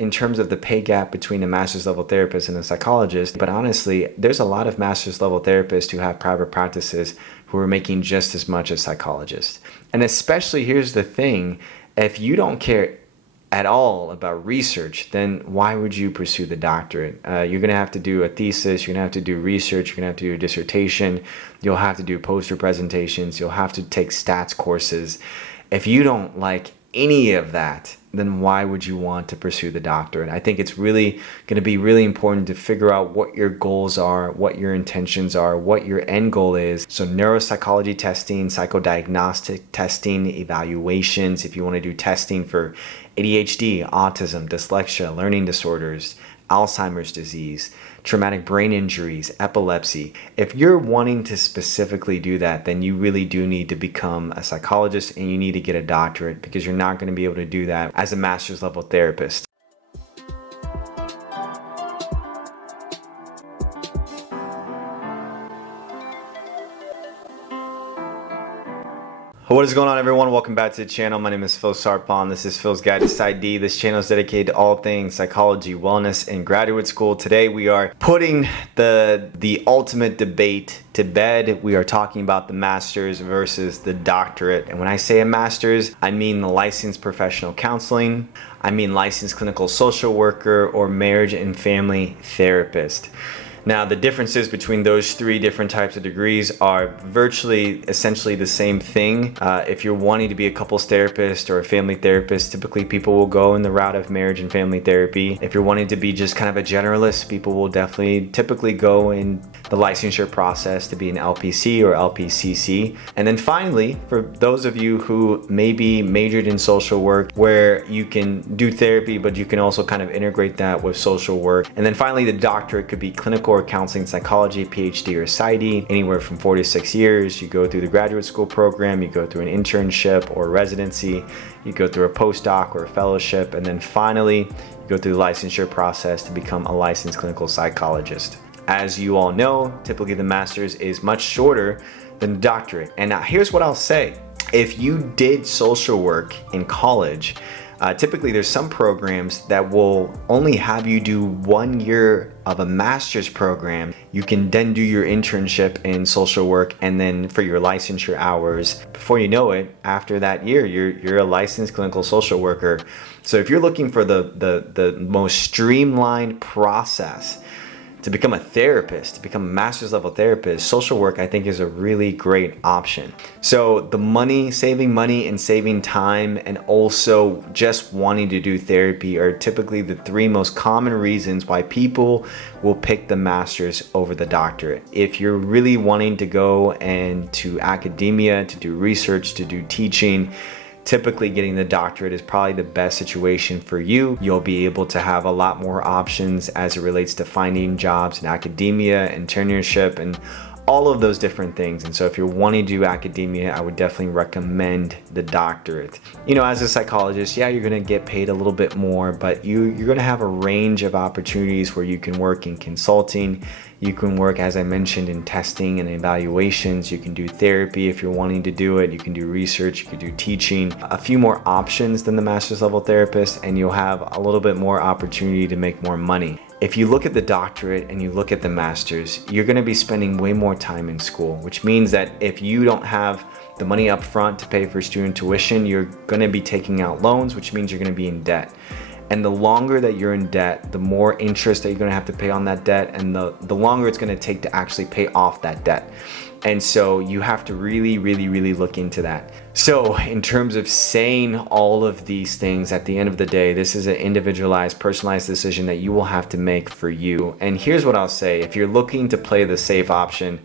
in terms of the pay gap between a master's level therapist and a psychologist, but honestly, there's a lot of master's level therapists who have private practices who are making just as much as psychologists. And especially, here's the thing, if you don't care at all about research, then why would you pursue the doctorate? You're gonna have to do a thesis, you're gonna have to do research, you're gonna have to do a dissertation, you'll have to do poster presentations, you'll have to take stats courses. If you don't like any of that, then why would you want to pursue the doctorate? I think it's really going to be really important to figure out what your goals are, what your intentions are, what your end goal is. So neuropsychology testing, psychodiagnostic testing, evaluations, if you want to do testing for ADHD, autism, dyslexia, learning disorders, Alzheimer's disease, traumatic brain injuries, epilepsy. If you're wanting to specifically do that, then you really do need to become a psychologist and you need to get a doctorate, because you're not going to be able to do that as a master's level therapist. What is going on, everyone? Welcome back to the channel. My name is Phil Sarpon. This is Phil's Guide to PsyD. This channel is dedicated to all things psychology, wellness, and graduate school. Today we are putting the ultimate debate to bed. We are talking about the master's versus the doctorate. And when I say a master's, I mean the licensed professional counseling, I mean licensed clinical social worker, or marriage and family therapist. Now, the differences between those three different types of degrees are virtually essentially the same thing. If you're wanting to be a couples therapist or a family therapist, typically people will go in the route of marriage and family therapy. If you're wanting to be just kind of a generalist, people will typically go in the licensure process to be an LPC or LPCC. And then finally, for those of you who maybe majored in social work, where you can do therapy, but you can also kind of integrate that with social work. And then finally, the doctorate could be clinical or counseling psychology, PhD or PsyD, anywhere from 4 to 6 years. You go through the graduate school program, you go through an internship or residency, you go through a postdoc or a fellowship, and then finally, you go through the licensure process to become a licensed clinical psychologist. As you all know, typically the master's is much shorter than the doctorate. And now here's what I'll say. If you did social work in college, typically there's some programs that will only have you do 1 year of a master's program. You can then do your internship in social work, and then for your licensure hours, before you know it, after that year, you're a licensed clinical social worker. So if you're looking for the most streamlined process to become a therapist, to become a master's level therapist, social work, I think, is a really great option. So saving money and saving time, and also just wanting to do therapy are typically the three most common reasons why people will pick the master's over the doctorate. If you're really wanting to go and to academia, to do research, to do teaching, typically getting the doctorate is probably the best situation for you. You'll be able to have a lot more options as it relates to finding jobs in academia and tenureship and all of those different things. And so if you're wanting to do academia, I would definitely recommend the doctorate. You know, as a psychologist, yeah, you're gonna get paid a little bit more, but you're gonna have a range of opportunities where you can work in consulting. You can work, as I mentioned, in testing and evaluations. You can do therapy if you're wanting to do it. You can do research, you can do teaching. A few more options than the master's level therapist, and you'll have a little bit more opportunity to make more money. If you look at the doctorate and you look at the master's, you're gonna be spending way more time in school, which means that if you don't have the money up front to pay for student tuition, you're gonna be taking out loans, which means you're gonna be in debt. And the longer that you're in debt, the more interest that you're gonna have to pay on that debt, and the longer it's gonna take to actually pay off that debt. And so you have to really look into that. So in terms of saying all of these things, at the end of the day, this is an individualized, personalized decision that you will have to make for you. And here's what I'll say. If you're looking to play the safe option,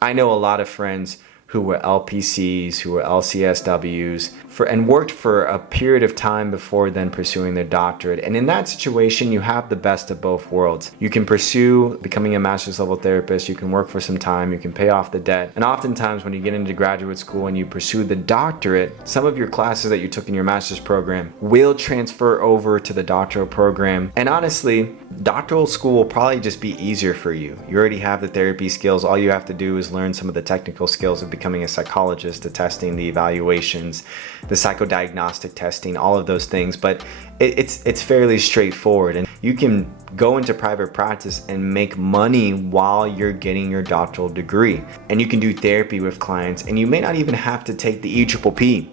I know a lot of friends who were LPCs, who were LCSWs, and worked for a period of time before then pursuing their doctorate. And in that situation, you have the best of both worlds. You can pursue becoming a master's level therapist, you can work for some time, you can pay off the debt. And oftentimes when you get into graduate school and you pursue the doctorate, some of your classes that you took in your master's program will transfer over to the doctoral program. And honestly, doctoral school will probably just be easier for you. You already have the therapy skills. All you have to do is learn some of the technical skills of becoming a psychologist, the testing, the evaluations, the psychodiagnostic testing, all of those things. But it's fairly straightforward, and you can go into private practice and make money while you're getting your doctoral degree. And you can do therapy with clients, and you may not even have to take the EPP.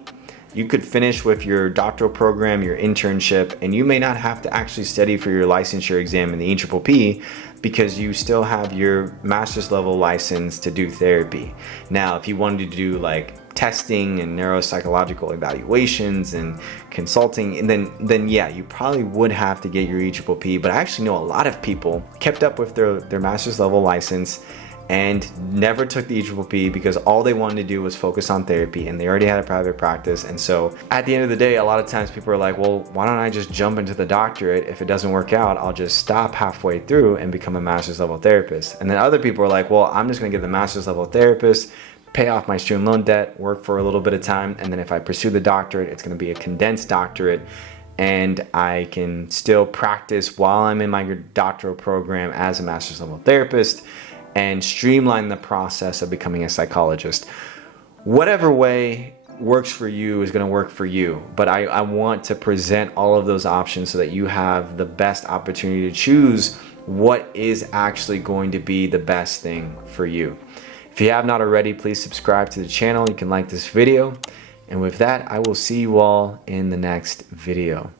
You could finish with your doctoral program, your internship, and you may not have to actually study for your licensure exam in the EPP because you still have your master's level license to do therapy. Now, if you wanted to do like testing and neuropsychological evaluations and consulting, and then yeah, you probably would have to get your EPP. But I actually know a lot of people kept up with their master's level license and never took the EPP because all they wanted to do was focus on therapy, and they already had a private practice. And so at the end of the day, a lot of times people are like, well, why don't I just jump into the doctorate? If it doesn't work out, I'll just stop halfway through and become a master's level therapist. And then other people are like, well, I'm just gonna get the master's level therapist, pay off my student loan debt, work for a little bit of time, and then if I pursue the doctorate, it's gonna be a condensed doctorate, and I can still practice while I'm in my doctoral program as a master's level therapist and streamline the process of becoming a psychologist. Whatever way works for you is going to work for you, but I want to present all of those options so that you have the best opportunity to choose what is actually going to be the best thing for you. If you have not already, please subscribe to the channel. You can like this video. And with that, I will see you all in the next video.